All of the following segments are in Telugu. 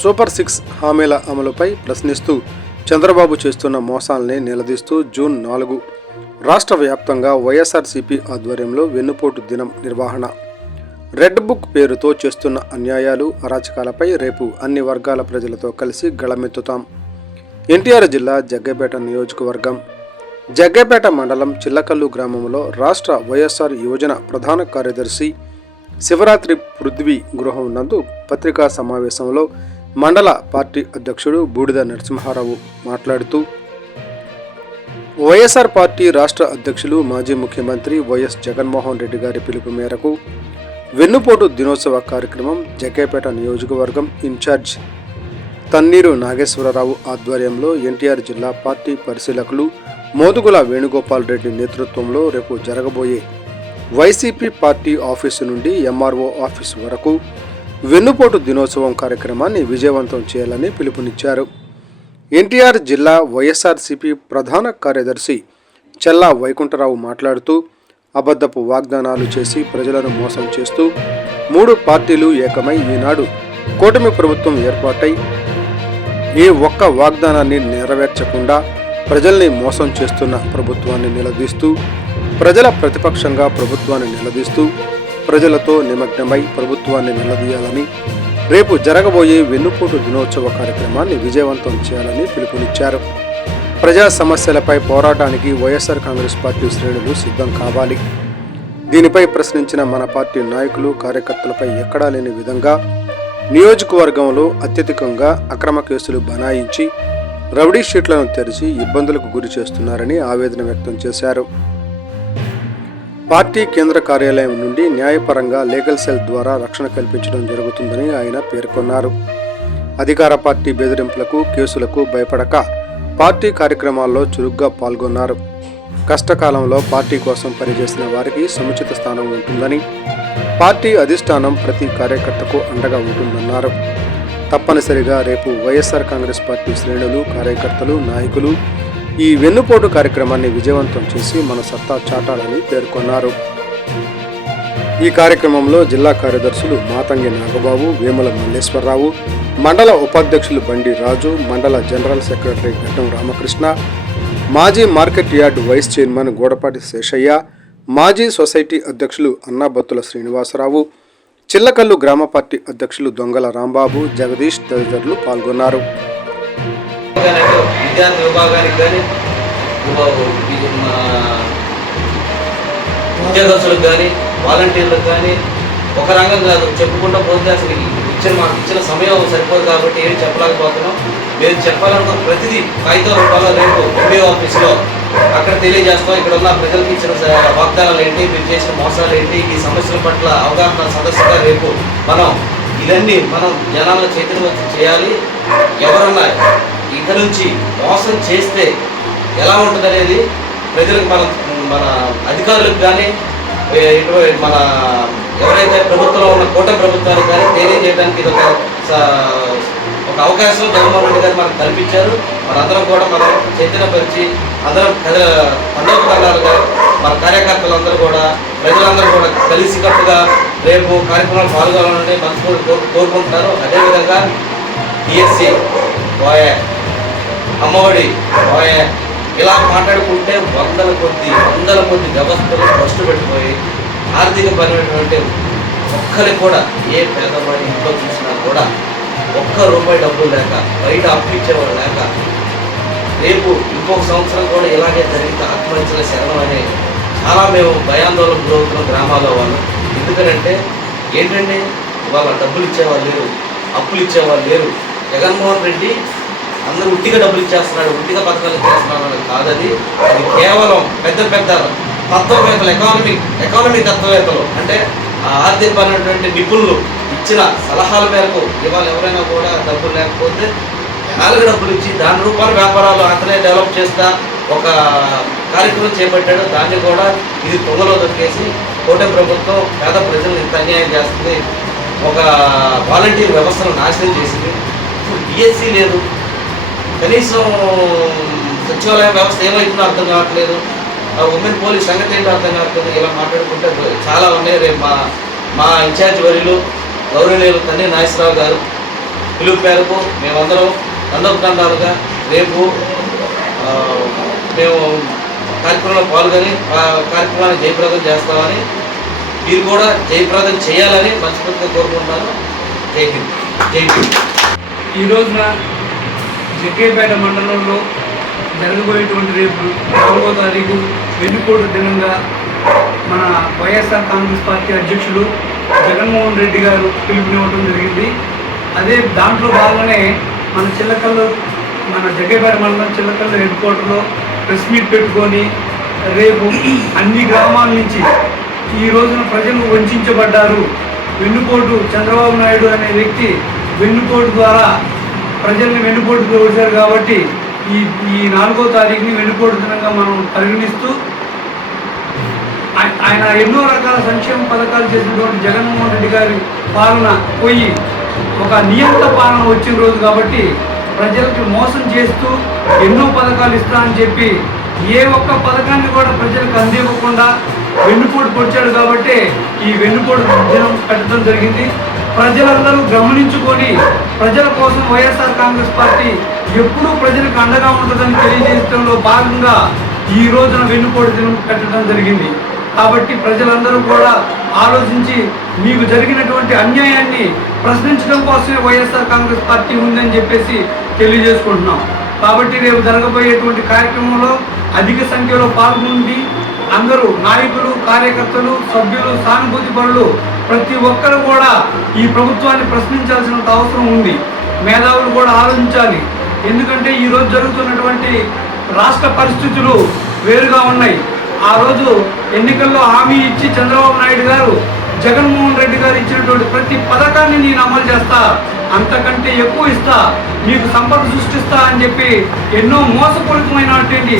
సూపర్ సిక్స్ హామీల అమలుపై ప్రశ్నిస్తూ చంద్రబాబు చేస్తున్న మోసాల్ని నిలదీస్తూ జూన్ నాలుగు. రాష్ట్ర వ్యాప్తంగా వైఎస్ఆర్సీపీ ఆధ్వర్యంలో వెన్నుపోటు దినం నిర్వహణ. రెడ్ బుక్ పేరుతో చేస్తున్న అన్యాయాలు అరాచకాలపై రేపు అన్ని వర్గాల ప్రజలతో కలిసి గళమెత్తుతాం. ఎన్టీఆర్ జిల్లా జగ్గపేట నియోజకవర్గం. జగ్గపేట మండలం చిల్లకల్లు గ్రామంలో రాష్ట్ర వైఎస్ఆర్ యువజన ప్రధాన కార్యదర్శి శివరాత్రి పృథ్వీ గృహం నందు పత్రికా సమావేశంలో మండల పార్టీ అధ్యక్షుడు బూడిద నరసింహారావు మాట్లాడుతూ వైఎస్ఆర్ పార్టీ రాష్ట్ర అధ్యక్షులు మాజీ ముఖ్యమంత్రి వైఎస్ జగన్మోహన్ రెడ్డి గారి పిలుపు మేరకు వెన్నుపోటు దినోత్సవ కార్యక్రమం జకేపేట నియోజకవర్గం ఇన్ఛార్జ్ తన్నీరు నాగేశ్వరరావు ఆధ్వర్యంలో ఎన్టీఆర్ జిల్లా పార్టీ పరిశీలకులు మోదుగుల వేణుగోపాల్ రెడ్డి నేతృత్వంలో రేపు జరగబోయే వైసీపీ పార్టీ ఆఫీసు నుండి ఎంఆర్ఓ ఆఫీసు వరకు వెన్నుపోటు దినోత్సవం కార్యక్రమాన్ని విజయవంతం చేయాలని పిలుపునిచ్చారు. ఎన్టీఆర్ జిల్లా వైఎస్ఆర్సీపీ ప్రధాన కార్యదర్శి చెల్లా వైకుంఠరావు మాట్లాడుతూ అబద్ధపు వాగ్దానాలు చేసి ప్రజలను మోసం చేస్తూ మూడు పార్టీలు ఏకమై ఈనాడు కూటమి ప్రభుత్వం ఏర్పాటై ఏ ఒక్క వాగ్దానాన్ని నెరవేర్చకుండా ప్రజల్ని మోసం చేస్తున్న ప్రభుత్వాన్ని నిలదీస్తూ ప్రజల ప్రతిపక్షంగా ప్రభుత్వాన్ని నిలదీస్తూ ప్రజలతో నిమగ్నమై ప్రభుత్వాన్ని నిలదీయాలని రేపు జరగబోయే వెన్నుపోటు దినోత్సవ కార్యక్రమాన్ని విజయవంతం చేయాలని పిలుపునిచ్చారు. ప్రజా సమస్యలపై పోరాటానికి వైఎస్ఆర్ కాంగ్రెస్ పార్టీ శ్రేణులు సిద్ధం కావాలి. దీనిపై ప్రశ్నించిన మన పార్టీ నాయకులు కార్యకర్తలపై ఎక్కడా లేని విధంగా నియోజకవర్గంలో అత్యధికంగా అక్రమ కేసులు బనాయించి రౌడీ షీట్లను తెరిచి ఇబ్బందులకు గురి చేస్తున్నారని ఆవేదన వ్యక్తం చేశారు. పార్టీ కేంద్ర కార్యాలయం నుండి న్యాయపరంగా లీగల్ సెల్ ద్వారా రక్షణ కల్పించడం జరుగుతుందని ఆయన పేర్కొన్నారు. అధికార పార్టీ బెదిరింపులకు కేసులకు భయపడక పార్టీ కార్యక్రమాల్లో చురుగ్గా పాల్గొన్నారు. కష్టకాలంలో పార్టీ కోసం పనిచేసిన వారికి సముచిత స్థానం ఉంటుందని పార్టీ అధిష్టానం ప్రతి కార్యకర్తకు అండగా ఉంటుందన్నారు. తప్పనిసరిగా రేపు వైఎస్ఆర్ కాంగ్రెస్ పార్టీ శ్రేణులు కార్యకర్తలు నాయకులు ఈ వెన్నుపోటు కార్యక్రమాన్ని విజయవంతం చేసి మన సత్తా చాటాలని పేర్కొన్నారు. ఈ కార్యక్రమంలో జిల్లా కార్యదర్శులు మాతంగి నాగబాబు వేముల మల్లేశ్వరరావు మండల ఉపాధ్యక్షులు బండి రాజు మండల జనరల్ సెక్రటరీ గడ్డం రామకృష్ణ మాజీ market yard vice chairman Godapati Seshaiah మాజీ సొసైటీ అధ్యక్షులు అన్నాబత్తుల శ్రీనివాసరావు చిల్లకల్లు గ్రామ పార్టీ అధ్యక్షులు దొంగల రాంబాబు జగదీష్ తదితరులు పాల్గొన్నారు. విద్యార్థి విభాగానికి కానీ ఉద్యోగస్తులకు కానీ వాలంటీర్లకు కానీ ఒక రంగం కాదు. చెప్పుకుంటూ పోతే అసలు ఇచ్చిన మాకు ఇచ్చిన సమయం సరిపోదు కాబట్టి ఏం చెప్పలేకపోతున్నాం. మీరు చెప్పాలనుకున్న ప్రతిదీ కాగితం రూపంలో రేపు ఎంబీఓ ఆఫీస్లో అక్కడ తెలియజేస్తాం. ఇక్కడ ఉన్న ప్రజలకు ఇచ్చిన స- వాగ్దానాలు ఏంటి? మీరు చేసిన మోసాలు ఏంటి? ఈ సమస్యల పట్ల అవగాహన సదస్సుగా రేపు మనం ఇవన్నీ మనం జనాల చైతన్యవంతం చేయాలి. ఎవరన్నా ఇక నుంచి మోసం చేస్తే ఎలా ఉంటుంది అనేది ప్రజలకు మన మన అధికారులకు కానీ ఇటువంటి మన ఎవరైతే ప్రభుత్వంలో ఉన్న కూటమి ప్రభుత్వానికి కానీ తెలియజేయడానికి ఇది ఒక ఒక అవకాశం జగన్మోహన్ రెడ్డి గారు మనకు కల్పించారు. మనందరం కూడా మనం చైతన్యపరిచి అందరం పండుగ తండాలుగా మన కార్యకర్తలందరూ కూడా ప్రజలందరూ కూడా కలిసికట్టుగా రేపు కార్యక్రమాలు పాల్గొనాలని మనస్ఫూర్తి కోరుకుంటున్నారు అదేవిధంగా బిఎస్సి బాయ్ అమ్మఒడి. ఇలా మాట్లాడుకుంటే వందల కొద్ది వందల కొద్ది వ్యవస్థలు ఫస్ట్ పెట్టిపోయి ఆర్థిక పరమైనటువంటి ఒక్కరికి కూడా ఏ పేదవాడి ఇంట్లో చూసినా కూడా ఒక్క రూపాయి డబ్బులు లేక బయట అప్పించేవాడు లేక రేపు ఇంకొక సంవత్సరం కూడా ఇలాగే జరిగితే ఆత్మహత్యల శరణం అనే చాలా మేము భయాందోళన గురవుతున్న గ్రామాల్లో వాళ్ళు. ఎందుకంటే ఏంటంటే వాళ్ళ డబ్బులు ఇచ్చేవాళ్ళు లేరు అప్పులు ఇచ్చేవాళ్ళు లేరు. జగన్మోహన్ రెడ్డి అందరూ ఉట్టిగా డబ్బులు ఇచ్చేస్తున్నాడు ఉట్టిగా పథకాలు ఇచ్చేస్తున్నాడు అని కాదది అది. కేవలం పెద్ద పెద్ద తత్వవేత్తలు ఎకానమీ ఎకానమీ తత్వవేత్తలు. అంటే ఆ ఆర్థికపరమైనటువంటి నిపుణులు ఇచ్చిన సలహాల మేరకు ఇవాళ ఎవరైనా కూడా డబ్బులు లేకపోతే నాలుగు డబ్బులు ఇచ్చి దాని రూపాయల వ్యాపారాలు అతనే డెవలప్ చేస్తా ఒక కార్యక్రమం చేపట్టాడు. దాన్ని కూడా ఇది తొంగలో దొరికేసి కూటమి ప్రభుత్వం పేద ప్రజలను ఇంత అన్యాయం చేస్తుంది. ఒక వాలంటీర్ వ్యవస్థను నాశనం చేసింది. ఇప్పుడు డిఎస్సి లేదు. కనీసం సచివాలయ వ్యవస్థ ఏమవుతుందో అర్థం కావట్లేదు. ఆ ఉమెన్ పోలీస్ సంగతి ఏంటో అర్థం కావట్లేదు. ఇలా మాట్లాడుకుంటే చాలా ఉన్నాయి. రేపు మా మా ఇన్ఛార్జ్ వరిలు గౌరవనీయులు తన్ని నాగేశ్వరరావు గారు పిలుపు మేరకు మేమందరం దండోపదండాలుగా రేపు మేము కార్యక్రమంలో పాల్గొని ఆ కార్యక్రమాన్ని జయప్రదం చేస్తామని మీరు కూడా జయప్రదం చేయాలని మనస్ఫూర్తిగా కోరుకుంటున్నాను. జై హింద్. జై హింద్. ఈ రోజున జగ్గేపేట మండలంలో జరగబోయేటువంటి రేపు నాలుగో తారీఖు వెన్నుపోటు దినంగా మన వైఎస్ఆర్ కాంగ్రెస్ పార్టీ అధ్యక్షులు జగన్మోహన్ రెడ్డి గారు పిలుపునివ్వడం జరిగింది. అదే దాంట్లో భాగంగానే మన చిల్లకల్లు మన జగ్గేపేట మండలం చిల్లకల్లు హెడ్ క్వార్టర్లో ప్రెస్ మీట్ పెట్టుకొని రేపు అన్ని గ్రామాల నుంచి ఈ రోజున ప్రజలు వంచబడ్డారు. వెన్నుపోటు చంద్రబాబు నాయుడు అనే వ్యక్తి వెన్నుపోటు ద్వారా ప్రజల్ని వెన్నుపోటుకు వచ్చారు కాబట్టి ఈ ఈ నాలుగో తారీఖుని వెన్నుపోటుతనంగా మనం పరిగణిస్తూ ఆయన ఎన్నో రకాల సంక్షేమ పథకాలు చేసినటువంటి జగన్మోహన్ రెడ్డి గారి పాలన పోయి ఒక నియంత పాలన వచ్చిన రోజు కాబట్టి ప్రజలకు మోసం చేస్తూ ఎన్నో పథకాలు ఇస్తా అని చెప్పి ఏ ఒక్క పథకాన్ని కూడా ప్రజలకు అందివ్వకుండా వెన్నుపోటు పొడిచాడు కాబట్టి ఈ వెన్నుపోటు దినం పెట్టడం జరిగింది. ప్రజలందరూ గమనించుకొని ప్రజల కోసం వైఎస్ఆర్ కాంగ్రెస్ పార్టీ ఎప్పుడూ ప్రజలకు అండగా ఉంటుందని తెలియజేయడంలో భాగంగా ఈ రోజున వెన్నుపోటు దినం పెట్టడం జరిగింది. కాబట్టి ప్రజలందరూ కూడా ఆలోచించి మీకు జరిగినటువంటి అన్యాయాన్ని ప్రశ్నించడం కోసమే వైఎస్ఆర్ కాంగ్రెస్ పార్టీ ఉందని చెప్పేసి తెలియజేసుకుంటున్నాం. కాబట్టి రేపు జరగబోయేటువంటి కార్యక్రమంలో అధిక సంఖ్యలో పాల్గొండి అందరూ నాయకులు కార్యకర్తలు సభ్యులు సానుభూతి పనులు ప్రతి ఒక్కరు కూడా ఈ ప్రభుత్వాన్ని ప్రశ్నించాల్సిన అవసరం ఉంది. మేధావులు కూడా ఆలోచించాలి. ఎందుకంటే ఈరోజు జరుగుతున్నటువంటి రాష్ట్ర పరిస్థితులు వేరుగా ఉన్నాయి. ఆ రోజు ఎన్నికల్లో హామీ ఇచ్చి చంద్రబాబు నాయుడు గారు జగన్మోహన్ రెడ్డి గారు ఇచ్చినటువంటి ప్రతి పథకాన్ని నేను అమలు చేస్తా అంతకంటే ఎక్కువ ఇస్తా మీకు సంపద సృష్టిస్తా అని చెప్పి ఎన్నో మోసపూరితమైనటువంటి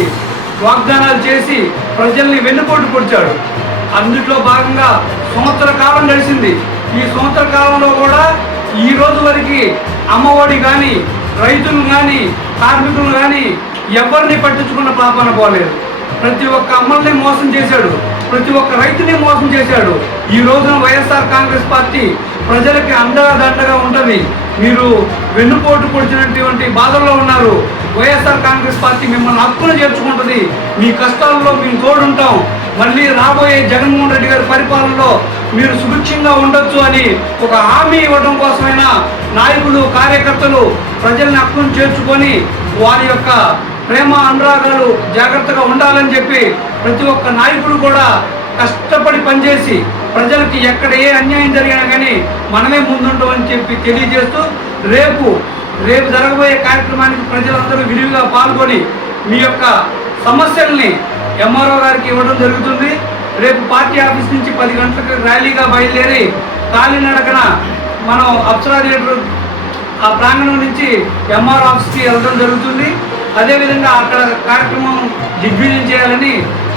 వాగ్దానాలు చేసి ప్రజల్ని వెన్నుపోటు పొడిచాడు. అందుట్లో భాగంగా సంవత్సర కాలం గడిచింది. ఈ సంవత్సర కాలంలో కూడా ఈ రోజు వరకు అమ్మఒడి కానీ రైతులు కానీ కార్మికులు కానీ ఎవరిని పట్టించుకున్న పాపన పోలేదు. ప్రతి ఒక్క అమ్మల్ని మోసం చేశాడు. ప్రతి ఒక్క రైతుని మోసం చేశాడు. ఈ రోజున వైఎస్ఆర్ కాంగ్రెస్ పార్టీ ప్రజలకి అండగా ఉంటుంది. మీరు వెన్నుపోటు పొడిచినటువంటి బాధల్లో ఉన్నారు. వైఎస్ఆర్ కాంగ్రెస్ పార్టీ మిమ్మల్ని హక్కును చేర్చుకుంటుంది. మీ కష్టాల్లో మేము తోడుంటాం. మళ్ళీ రాబోయే జగన్మోహన్ రెడ్డి గారి పరిపాలనలో మీరు సుభిక్షంగా ఉండొచ్చు అని ఒక హామీ ఇవ్వడం కోసమైనా నాయకులు కార్యకర్తలు ప్రజల్ని హక్కును చేర్చుకొని వారి యొక్క ప్రేమ అనురాగాలు జాగ్రత్తగా ఉండాలని చెప్పి ప్రతి ఒక్క నాయకుడు కూడా కష్టపడి పనిచేసి ప్రజలకి ఎక్కడ ఏ అన్యాయం జరిగినా కానీ మనమే ముందుంటామని చెప్పి తెలియజేస్తూ రేపు రేపు జరగబోయే కార్యక్రమానికి ప్రజలందరూ విరివిగా పాల్గొని మీ యొక్క సమస్యల్ని ఎంఆర్ఓ గారికి ఇవ్వడం జరుగుతుంది. రేపు పార్టీ ఆఫీస్ నుంచి పది గంటలకు ర్యాలీగా బయలుదేరి కాలినడకన మనం అప్సరా థియేటర్ ఆ ప్రాంగణం నుంచి ఎంఆర్ ఆఫీస్కి వెళ్ళడం జరుగుతుంది. అదేవిధంగా అక్కడ కార్యక్రమం దిగ్విజయం చేయాలని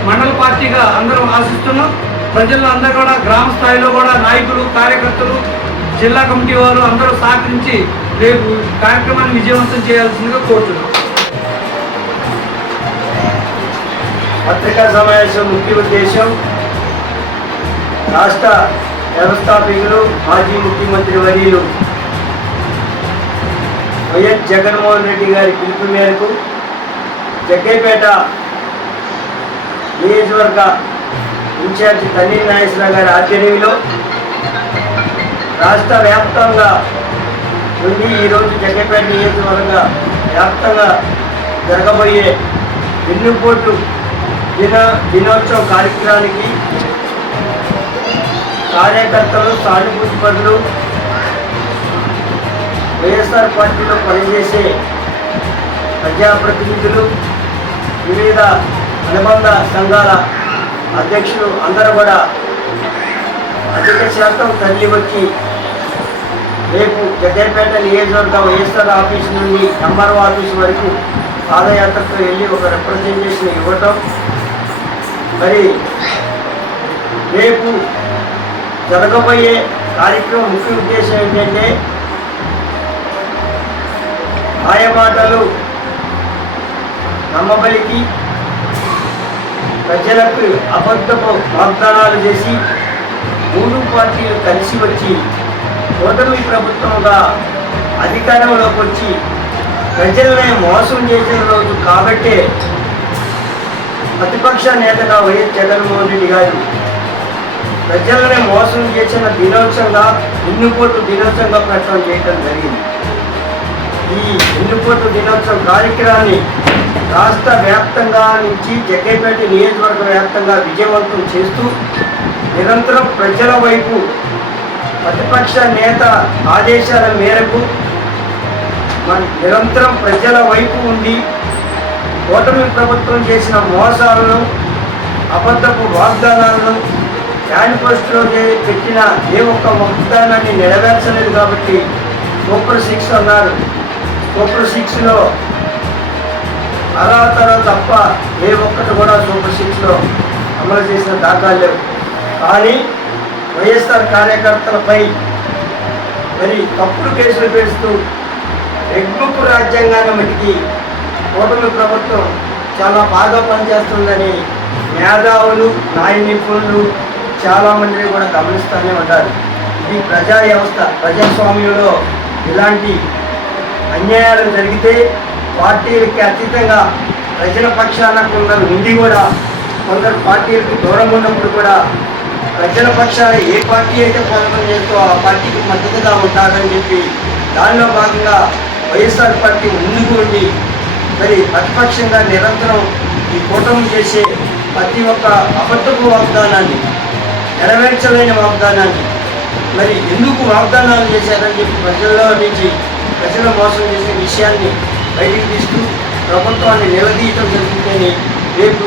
మండల పార్టీగా అందరం ఆశిస్తున్నాం. ప్రజలు అందరూ కూడా గ్రామ స్థాయిలో కూడా నాయకులు కార్యకర్తలు జిల్లా కమిటీ వారు అందరూ సహకరించి రేపు కార్యక్రమాన్ని విజయవంతం చేయాల్సిందిగా కోరుతున్నాం. పత్రికా సమావేశం ముఖ్య ఉద్దేశం రాష్ట్ర వ్యవస్థాపకులు మాజీ ముఖ్యమంత్రి వర్యులు వైఎస్ జగన్మోహన్ రెడ్డి గారి పిలుపు మేరకు జగ్గైపేట నియోజకవర్గ ఇన్ఛార్జి తన్నీ నాగేశ్వరరావు గారి ఆధ్వర్యంలో రాష్ట్ర వ్యాప్తంగా నుండి ఈరోజు జగ్గపేట నియోజకవర్గ వ్యాప్తంగా జరగబోయే వెన్నుపోటు దిన దినోత్సవ కార్యక్రమానికి కార్యకర్తలు సానుభూతి పనులు వైఎస్ఆర్ పార్టీలో పనిచేసే ప్రజాప్రతినిధులు వివిధ అనుబంధ సంఘాల అధ్యక్షులు అందరూ కూడా అధిక శాతం తల్లి వచ్చి రేపు జగ్గైపేట నియోజకవర్గ వైఎస్ఆర్ ఆఫీస్ నుండి ఎంఆర్ఓ ఆఫీస్ వరకు పాదయాత్రతో వెళ్ళి ఒక రిప్రజెంటేషన్ ఇవ్వటం. మరి రేపు జరగబోయే కార్యక్రమం ముఖ్య ఉద్దేశం ఏంటంటే మాయమాటలు నమ్మబలికి ప్రజలకు అబద్ధపు వాగ్దానాలు చేసి మూడు పార్టీలు కలిసి వచ్చి కూటమి ప్రభుత్వంగా అధికారంలోకి వచ్చి ప్రజల్ని మోసం చేసిన రోజు కాబట్టే ప్రతిపక్ష నేతగా వైఎస్ జగన్మోహన్ రెడ్డి గారు ప్రజలని మోసం చేసిన దినోత్సవంగా ఎన్నుకోటు దినోత్సవంగా ప్రకటన చేయడం జరిగింది. ఈ ఎన్నుకోటు దినోత్సవం కార్యక్రమాన్ని రాష్ట్ర వ్యాప్తంగా నుంచి జగ్గైపేట నియోజకవర్గ వ్యాప్తంగా విజయవంతం చేస్తూ నిరంతరం ప్రజల వైపు ప్రతిపక్ష నేత ఆదేశాల మేరకు మన నిరంతరం ప్రజల వైపు ఉండి కూటమి ప్రభుత్వం చేసిన మోసాలను అబద్ధపు వాగ్దానాలను మేనిఫెస్టోలో పెట్టిన ఏ ఒక్క వాగ్దానాన్ని నెరవేర్చలేదు కాబట్టి సూపర్ సిక్స్ అన్నారు. సూపర్ సిక్స్లో. అరాతర తప్ప ఏ ఒక్కటి కూడా సూపర్ సిక్స్లో అమలు చేసిన దాఖలు లేవు. కానీ వైఎస్ఆర్ కార్యకర్తలపై మరి తప్పుడు కేసులు పెడుతూ రెడ్ రాజ్యాంగాన్ని మటుకి కూటమి ప్రభుత్వం చాలా బాగా పనిచేస్తుందని మేధావులు న్యాయ నిపుణులు చాలామంది కూడా గమనిస్తూనే ఉంటారు ఇది ప్రజా వ్యవస్థ ప్రజాస్వామ్యంలో ఇలాంటి అన్యాయాలు జరిగితే పార్టీలకి అతీతంగా ప్రజల పక్షాన కొందరు ఉండి కూడా కొందరు పార్టీలకు దూరం ఉన్నప్పుడు కూడా ప్రజల పక్షాన ఏ పార్టీ అయితే పోరాటం చేస్తూ ఆ పార్టీకి మద్దతుగా ఉంటారని చెప్పి దానిలో భాగంగా వైఎస్ఆర్ పార్టీ ముందుకు ఉండి మరి ప్రతిపక్షంగా నిరంతరం ఈ కూటమి చేసే ప్రతి ఒక్క అబద్ధపు వాగ్దానాన్ని నెరవేర్చలేని వాగ్దానాన్ని మరి ఎందుకు వాగ్దానాలు చేశారని చెప్పి ప్రజల్లో నుంచి ప్రజల మోసం చేసే విషయాన్ని బయటికి తీస్తూ ప్రభుత్వాన్ని నిలదీయటం జరుగుతుందని రేపు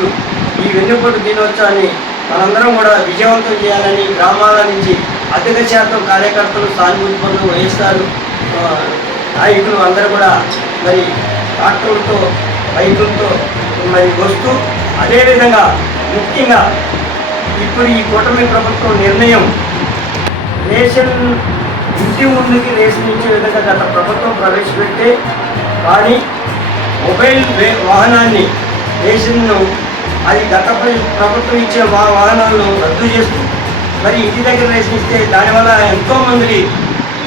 ఈ వెన్నుపోటు దినోత్సవాన్ని మనందరం కూడా విజయవంతం చేయాలని గ్రామాల నుంచి అధిక శాతం కార్యకర్తలు స్థానిక పనులు వైఎస్ఆర్ ఆ, నాయకులు అందరూ కూడా మరి ట్రాక్టర్లతో బైకులతో మరి వస్తూ అదేవిధంగా ముఖ్యంగా ఇప్పుడు ఈ కూటమి ప్రభుత్వం నిర్ణయం రేషన్ ఇంటి ముందుకి రేషన్ ఇచ్చే విధంగా గత ప్రభుత్వం ప్రవేశపెట్టే కానీ మొబైల్ వాహనాన్ని రేషన్ను అది గత ప్రభుత్వం ఇచ్చే వాహనాలను రద్దు చేస్తూ మరి ఇంటి దగ్గర రేషన్ ఇస్తే దానివల్ల ఎంతోమంది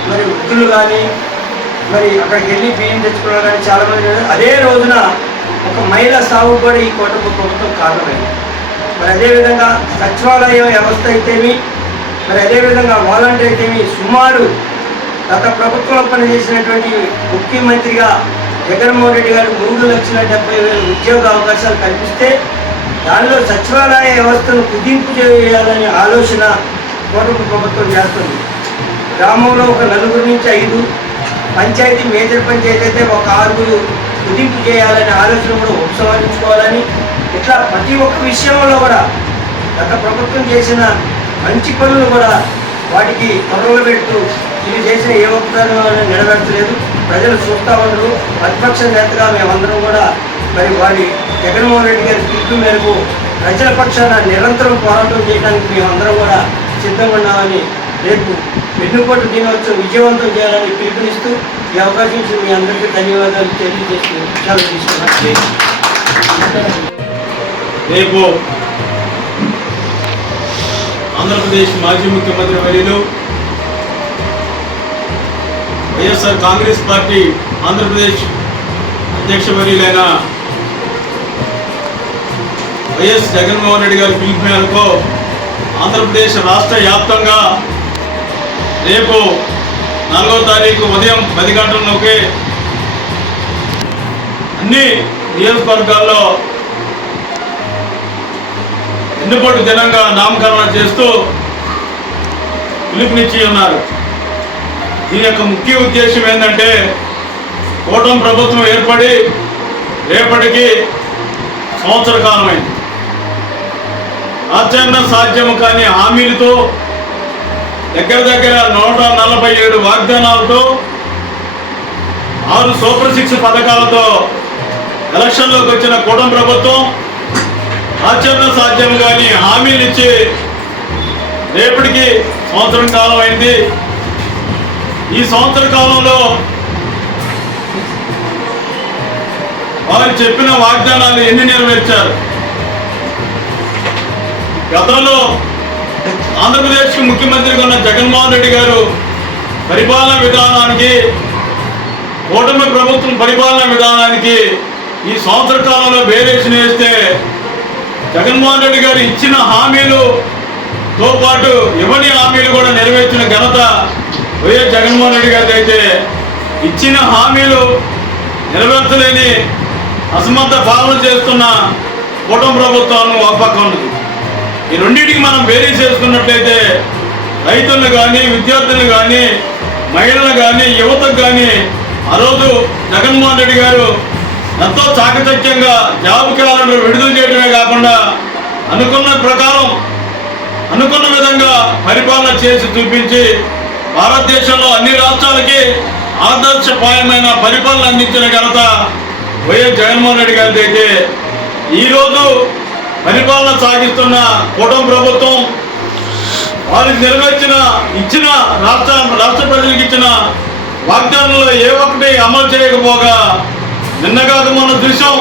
మరి వృద్ధులు కానీ మరి అక్కడికి వెళ్ళి బియ్యం తెచ్చుకోవడం కానీ చాలామంది అదే రోజున ఒక మహిళ సాగు కూడా ఈ కోటకు ప్రభుత్వం కారణమైంది. మరి అదేవిధంగా సచివాలయ వ్యవస్థ అయితేమి మరి అదేవిధంగా వాలంటీర్ అయితేమి సుమారు గత ప్రభుత్వం పనిచేసినటువంటి ముఖ్యమంత్రిగా జగన్మోహన్ రెడ్డి గారు మూడు లక్షల డెబ్బై వేల ఉద్యోగ అవకాశాలు కల్పిస్తే దానిలో సచివాలయ వ్యవస్థను కుదింపు చేయాలనే ఆలోచన కూటమి ప్రభుత్వం చేస్తుంది. గ్రామంలో ఒక నలుగురు నుంచి ఐదు పంచాయతీ మేజర్ పంచాయతీ అయితే ఒక ఆరుగురు కుదింపు చేయాలనే ఆలోచన కూడా ఉపసంహరించుకోవాలని ఇట్లా ప్రతి ఒక్క విషయంలో కూడా గత ప్రభుత్వం చేసిన మంచి పనులు కూడా వాటికి త్వరలు పెడుతూ ఇది చేసిన ఏ ఒక్కరు నిలబెట్టలేదు. ప్రజలు చూస్తూ ఉండరు ప్రతిపక్ష నేతగా మేమందరం కూడా మరి వారి జగన్మోహన్ రెడ్డి గారి పిలుపు మేరకు ప్రజల పక్షాన నిరంతరం పోరాటం చేయడానికి మేమందరం కూడా సిద్ధంగా ఉన్నామని రేపు వెన్నుపోటు దినోత్సవం విజయవంతం చేయాలని పిలుపునిస్తూ ఈ అవకాశం ఇచ్చిన మీ అందరికీ ధన్యవాదాలు తెలియజేస్తూ విషయాలు తీసుకున్నాను. రేపు ఆంధ్రప్రదేశ్ మాజీ ముఖ్యమంత్రి వర్యులు వైఎస్ఆర్ కాంగ్రెస్ పార్టీ ఆంధ్రప్రదేశ్ అధ్యక్ష వర్యులైన వైఎస్ జగన్మోహన్ రెడ్డి గారి పిలుపు మేరకు ఆంధ్రప్రదేశ్ రాష్ట్ర వ్యాప్తంగా రేపు నాలుగో తారీఖు ఉదయం పది గంటలలోకి అన్ని నియోజకవర్గాల్లో ఎన్నుకోటి దినంగా నామకరణ చేస్తూ పిలుపునిచ్చి ఉన్నారు. ఈ యొక్క ముఖ్య ఉద్దేశం ఏంటంటే కూటమి ప్రభుత్వం ఏర్పడి రేపటికి సంవత్సర కాలమైంది. అత్యంత సాధ్యం కాని హామీలతో దగ్గర దగ్గర నూట నలభై ఏడు వాగ్దానాలతో ఆరు సూపర్ సిక్స్ పథకాలతో ఎలక్షన్లోకి వచ్చిన కూటమి ప్రభుత్వం ఆచరణ సాధ్యం కానీ హామీలు ఇచ్చి రేపటికి సంవత్సరం కాలం అయింది ఈ సంవత్సర కాలంలో వారు చెప్పిన వాగ్దానాలు ఎన్ని నెరవేర్చారు? గతంలో ఆంధ్రప్రదేశ్ ముఖ్యమంత్రిగా ఉన్న జగన్మోహన్ రెడ్డి గారు పరిపాలన విధానానికి కూటమి ప్రభుత్వం పరిపాలన విధానానికి ఈ సంవత్సర కాలంలో వేరియేషన్ వేస్తే జగన్మోహన్ రెడ్డి గారు ఇచ్చిన హామీలుతో పాటు ఇవన్నీ హామీలు కూడా నెరవేర్చిన ఘనత వైఎస్ జగన్మోహన్ రెడ్డి గారికి అయితే ఇచ్చిన హామీలు నెరవేర్చలేని అసమర్థ పాలన చేస్తున్న కూటమి ప్రభుత్వాలను ఒక ఉన్నది. ఈ రెండింటికి మనం వేరీ చేసుకున్నట్లయితే రైతులను కానీ విద్యార్థులను కానీ మహిళలు కానీ యువతకు కానీ ఆ రోజు జగన్మోహన్ రెడ్డి గారు ఎంతో చాకచక్యంగా జాబ్ క్యాలెండర్ విడుదల చేయడమే కాకుండా అనుకున్న ప్రకారం అనుకున్న విధంగా పరిపాలన చేసి చూపించి భారతదేశంలో అన్ని రాష్ట్రాలకి ఆదర్శపాయమైన పరిపాలన అందించిన ఘనత వైఎస్ జగన్మోహన్ రెడ్డి గారిది అయితే. ఈరోజు పరిపాలన సాగిస్తున్న కూటమి ప్రభుత్వం వారికి నెరవేర్చిన ఇచ్చిన రాష్ట్ర రాష్ట్ర ప్రజలకు ఇచ్చిన వాగ్దానంలో ఏ ఒక్కటి అమలు చేయకపోగా నిన్నగాక మొన్న దృశ్యం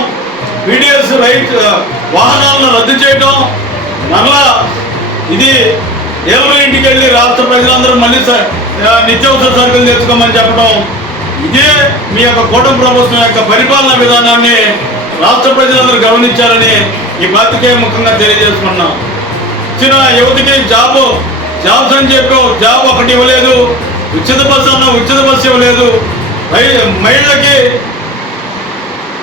పీడిఎస్ రైతు వాహనాలను రద్దు చేయటం మరలా ఇది ఏళ్ళ ఇంటికి వెళ్ళి రాష్ట్ర ప్రజలందరూ మళ్ళీ స- నిత్యావసర సరుకులు తెచ్చుకోమని చెప్పడం. ఇదే మీ యొక్క కూటమి ప్రభుత్వం యొక్క పరిపాలన విధానాన్ని రాష్ట్ర ప్రజలందరూ గమనించారని ఈ బాధ్యతే ముఖ్యంగా తెలియజేసుకున్నాం. ఇచ్చిన యువతికి జాబ్ జాబ్స్ అని చెప్పి జాబ్ ఒకటి ఇవ్వలేదు ఉచిత బస్సు అన్న ఉచిత బస్సు ఇవ్వలేదు. మహిళలకి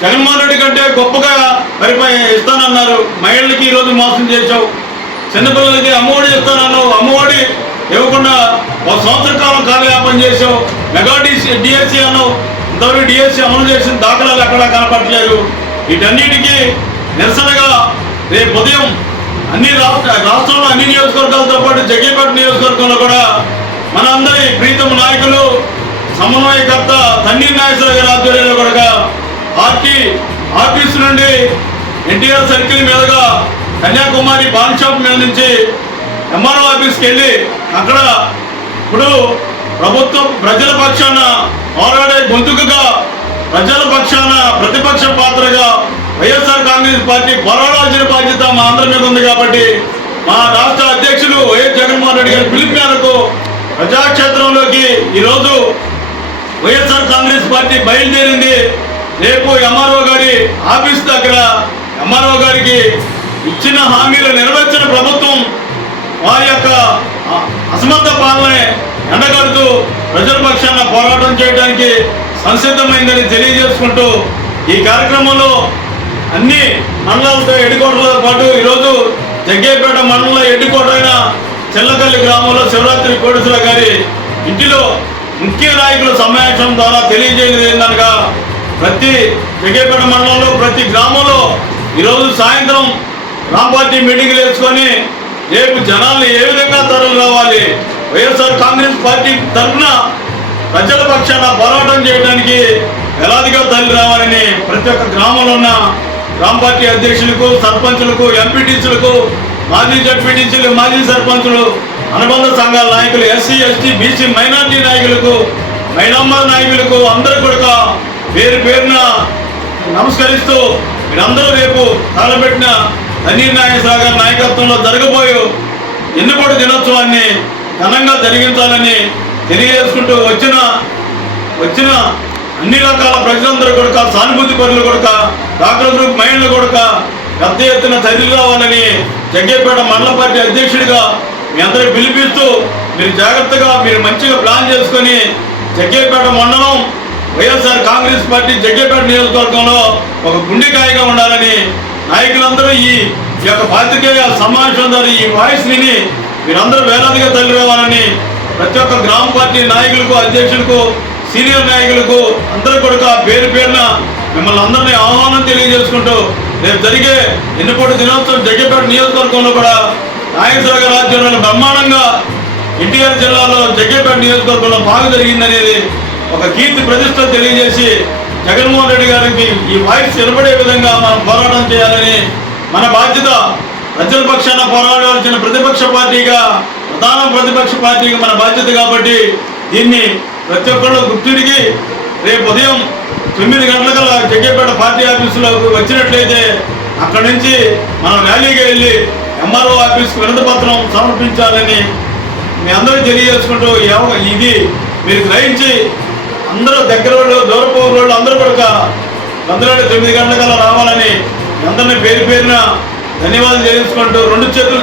జగన్మోహన్ రెడ్డి కంటే గొప్పగా పరిపాలన ఇస్తానన్నారు. మహిళలకి ఈరోజు మోసం చేశావు. చిన్నపిల్లలకి అమ్మఒడి ఇస్తానన్నావు అమ్మఒడి ఇవ్వకుండా ఒక సంవత్సర కాలం కాలయాపన చేసావు మెగా డిసి డిఎస్సి అన్నావు ఇంతవరకు డిఎస్సి అమలు చేసిన దాఖలాలు ఎక్కడా కనపడలేదు వీటన్నిటికీ నిరసనగా రేపు ఉదయం అన్ని రాష్ట్ర రాష్ట్రంలో అన్ని నియోజకవర్గాలతో పాటు జగ్గేపేట నియోజకవర్గంలో కూడా మనందరి ప్రీతమ నాయకులు సమన్వయకర్త తన్నీర్ నాగేశ్వర గారి ఆధ్వర్యంలో కూడా పార్టీ ఆఫీస్ నుండి ఎన్టీఆర్ సర్కిల్ మీదుగా కన్యాకుమారి పాన్ షాప్ మీద నుంచి ఎంఆర్ఓ ఆఫీస్కి వెళ్ళి అక్కడ ఇప్పుడు ప్రభుత్వం ప్రజల పక్షాన పోరాడే గొంతుకగా ప్రజల పక్షాన ప్రతిపక్ష పాత్రగా వైఎస్ఆర్ కాంగ్రెస్ పార్టీ పోరాడాల్సిన బాధ్యత మా అందరి మీద ఉంది కాబట్టి మా రాష్ట్ర అధ్యక్షులు వైఎస్ జగన్మోహన్ రెడ్డి గారి పిలుపు మేరకు ప్రజాక్షేత్రంలోకి ఈరోజు వైఎస్ఆర్ కాంగ్రెస్ పార్టీ బయలుదేరింది. రేపు ఎంఆర్ఓ గారి ఆఫీస్ దగ్గర ఎంఆర్ఓ గారికి ఇచ్చిన హామీలు నెరవేర్చిన ప్రభుత్వం వారి యొక్క అసమర్థ పాలన ఎండగడుతూ ప్రజల పక్షాన పోరాటం చేయడానికి సంసిద్ధమైందని తెలియజేసుకుంటూ ఈ కార్యక్రమంలో అన్ని మండలాలతో ఎడ్డుకోటలతో పాటు ఈరోజు జగ్గేపేట మండలంలో ఎడ్డుకోట అయిన చెల్లకల్లి గ్రామంలో శివరాత్రి కోటేశ్వర గారి ఇంటిలో ముఖ్య నాయకుల సమావేశం ద్వారా తెలియజేయలేదు ప్రతి జగ్గేపేట మండలంలో ప్రతి గ్రామంలో ఈరోజు సాయంత్రం గ్రామ పార్టీ మీటింగ్లు వేసుకొని రేపు జనాల్ని ఏ విధంగా తరలి రావాలి? వైఎస్ఆర్ కాంగ్రెస్ పార్టీ తరఫున ప్రజల పక్షాన పోరాటం చేయడానికి వేలాదిగా తరలి రావాలని ప్రతి ఒక్క గ్రామంలో ఉన్న గ్రామ పార్టీ అధ్యక్షులకు సర్పంచులకు ఎంపీటీసీలకు మాజీ జడ్పీటీసీలు మాజీ సర్పంచులు అనుబంధ సంఘాల నాయకులు ఎస్సీ ఎస్టీ బీసీ మైనార్టీ నాయకులకు మైనమ్మ నాయకులకు అందరూ కూడా పేరు పేరున నమస్కరిస్తూ మీరందరూ రేపు తలపెట్టిన ధనీర్ నాగేశ్వర నాయకత్వంలో జరగబోయే ఎన్నుకోటి దినోత్సవాన్ని ఘనంగా జరిగించాలని తెలియజేసుకుంటూ వచ్చిన వచ్చిన అన్ని రకాల ప్రజలందరూ కొడుక సానుభూతి పనులు కొడుక డాక్టర్ గ్రూప్ మహిళలు కొడుక పెద్ద ఎత్తున చర్యలు కావాలని జగ్గేపేట మండల పార్టీ అధ్యక్షుడిగా మీ అందరికి పిలిపిస్తూ మీరు జాగ్రత్తగా మీరు మంచిగా ప్లాన్ చేసుకొని జగ్గేపేట మండలం వైఎస్ఆర్ కాంగ్రెస్ పార్టీ జగ్గేపేట నియోజకవర్గంలో ఒక గుండెకాయగా ఉండాలని నాయకులందరూ ఈ యొక్క పాత్రికేయ సమావేశం ద్వారా ఈ వాయిస్ విని మీరందరూ వేలాదిగా తల్లి రావాలని ప్రతి ఒక్క గ్రామ పార్టీ నాయకులకు అధ్యక్షులకు సీనియర్ నాయకులకు అందరూ కూడా పేరు పేరున మిమ్మల్ని అందరినీ ఆహ్వానం తెలియజేసుకుంటూ రేపు జరిగే ఎన్నిపోటు దినోత్సవం జగ్గపేట నియోజకవర్గంలో కూడా నాగేశ్వర రాజ్యంలో బ్రహ్మాండంగా ఎన్టీఆర్ జిల్లాలో జగ్గపేట నియోజకవర్గంలో బాగా జరిగిందనేది ఒక కీర్తి ప్రతిష్ట తెలియజేసి జగన్మోహన్ రెడ్డి గారికి ఈ వాయిస్ వినపడే విధంగా మనం పోరాటం చేయాలని మన బాధ్యత. ప్రజల పక్షాన పోరాడాల్సిన ప్రతిపక్ష పార్టీగా ప్రధాన ప్రతిపక్ష పార్టీగా మన బాధ్యత కాబట్టి దీన్ని ప్రతి ఒక్కళ్ళు గుర్తిరిగి రేపు ఉదయం తొమ్మిది గంటలకల్లా జగ్గేపేట పార్టీ ఆఫీసులో వచ్చినట్లయితే అక్కడి నుంచి మనం ర్యాలీకి వెళ్ళి ఎంఆర్ఓ ఆఫీస్కి వినతపత్రం సమర్పించాలని మీ అందరూ తెలియజేసుకుంటూ ఇది మీరు గ్రహించి అందరూ దగ్గర వాళ్ళు దూరపు వాళ్ళు అందరూ కూడా తొమ్మిది గంటల కల్లా రావాలని అందరినీ పేరు పేరున ధన్యవాదాలు చేయించుకుంటూ రెండు చేతులు